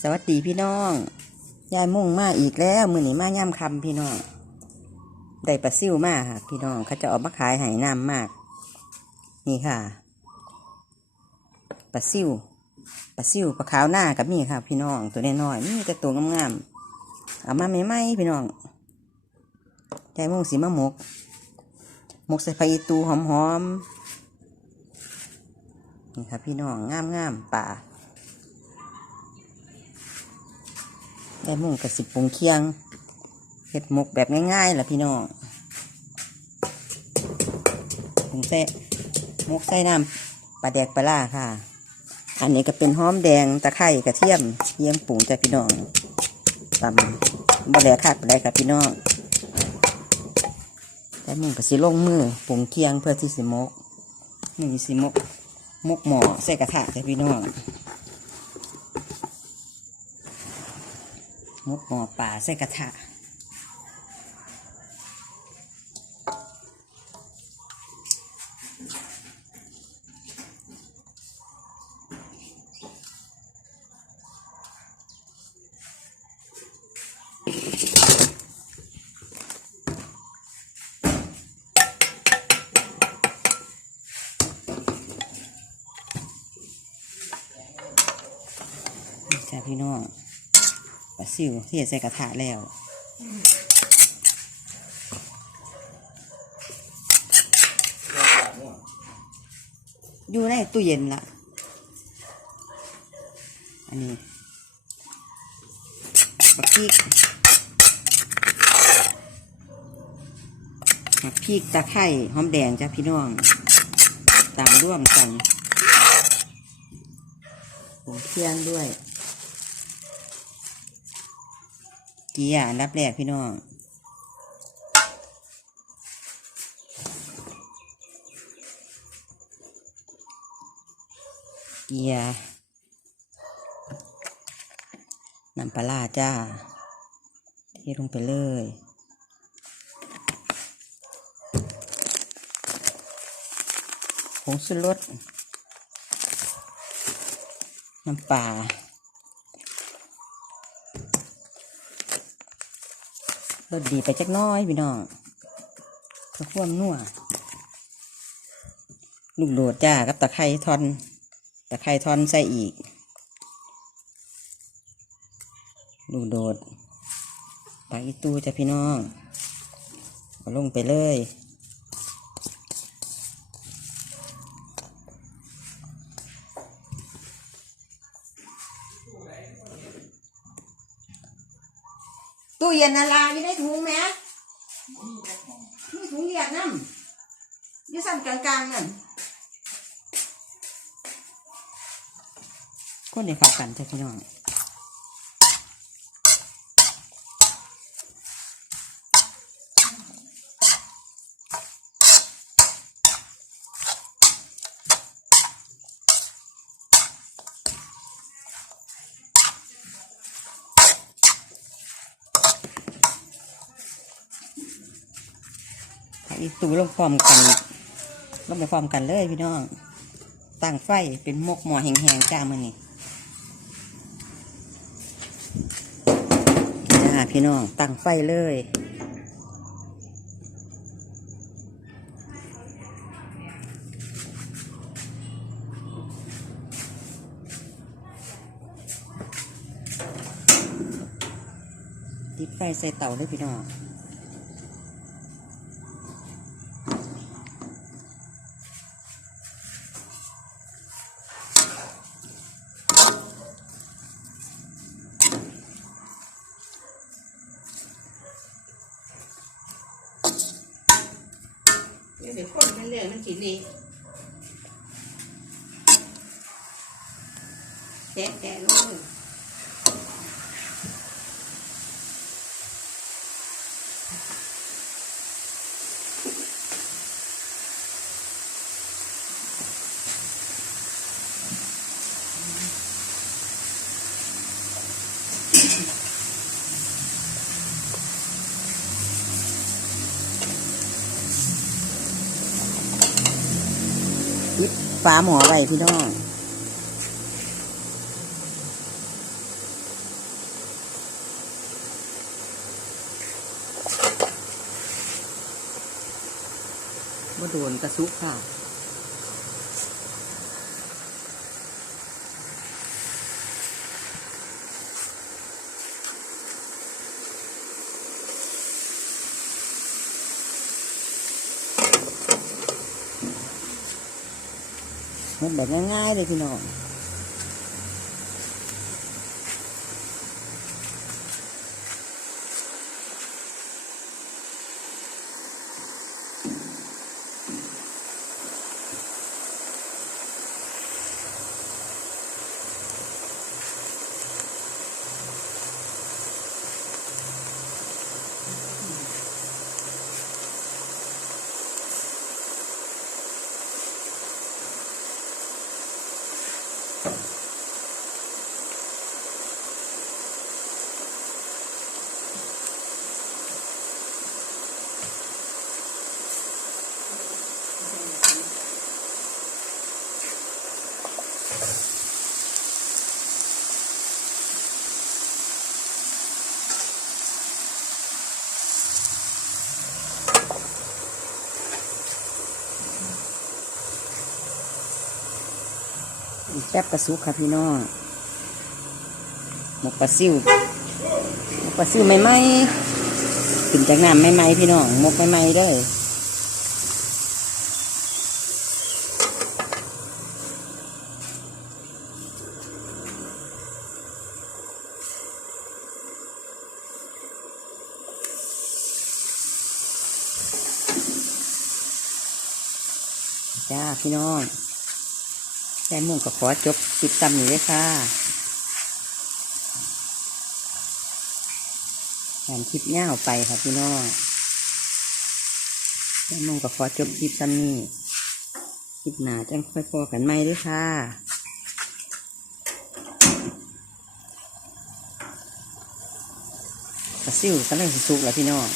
สวัสดีพี่น้อง ยายมุ่งมาอีกแล้วมือนี้มาย่ำคำพี่น้องได้ปลาซิ่วมากค่ะ พี่น้องเขาจะออกมาขายหายน้ำมาก นี่ค่ะปลาซิ่วปลาซิ่วปลาขาวหน้ากับมีค่ะ พี่น้องตัวน้อยๆมีแต่ตัวงามๆเอามาใหม่ๆพี่น้องยายมุ่งสีมะมกหมกใส่ไฟตูหอมๆนี่ค่ะพี่น้องงามๆป่า ได้หมุงกับสิบปรุงเคียงเห็ดหมกแบบง่ายๆล่ะพี่น้องปรุงใส่หมกใส่น้ำปลาแดกปลาล่าค่ะ อันนี้ก็เป็นหอมแดงตะไคร้กระเทียมเทียมปรุงจ้ะพี่น้องตำบะแหลคักไปได้ค่ะพี่น้องได้มุงกับสิลงมือปรุงเคียงเพื่อที่สิมกนี่สิมกมกหมอใส่กระทะจ้ะพี่น้อง มกหมอป่าใส่กระทะนี่จ้ะพี่น้อง ปลาซิวเทใส่กระทะแล้วอยู่ในตู้เย็นละอันนี้บักพริกบักพริกตะไคร้หอมแดงจ้ะพี่น้องตามร่วมกันผงเทียนด้วย เกียร์อับแรกพี่น้องเกียร์น้ำปลาร้าจ้าเทลงไปเลยผงสุรสน้ำปลา รสดีไปจักน้อยพี่น้องเพื่อควมนัวลูกโดดจ้ากับตะไคร้ทอนตะไคร้ทอนใส่อีก ลูกโดดไปตูจ้ะพี่น้องก็ลงไปเลย ตู้เย็นนาลาอยู่ในถุงไหมนี่ถุงเรียดน้ำยี่สั่นกลางๆนั่นคนเดียวกันจ้ะพี่น้อง อีตูลงพร้อมกันลงไปพร้อมกันเลยพี่น้องตั้งไฟเป็นมกหมอแห้งๆจ้ามือนี่จ้าพี่น้องตั้งไฟเลยติดไฟใส่เตาเลยพี่น้อง เดี๋ยวคนมันเรื่องมันสิดีแกะแกะลง ฟ้าหมอไว้พี่น้องบ่โดนกระซุกค่ะ มันแบบง่ายๆเลยพี่น้อง แป๊บกระซุกค่ะพี่น้องหมกปลาซิวหมกปลาซิวใหม่ๆขึ้นจากน้ำใหม่ๆพี่น้องหมกใหม่ๆเลยจ้าพี่น้อง แม่มุ่งก็ขอจบคลิปตำนี้เลยค่ะแานคลิปเง่าวไปค่ะพี่น้องแม่มุ่งก็ขอจบคลิปตำนี้คลิปหนาจังค่อยพอกันไหมด้วยค่ะกระซิ่วก็เลยสุกแล้วพี่น้อง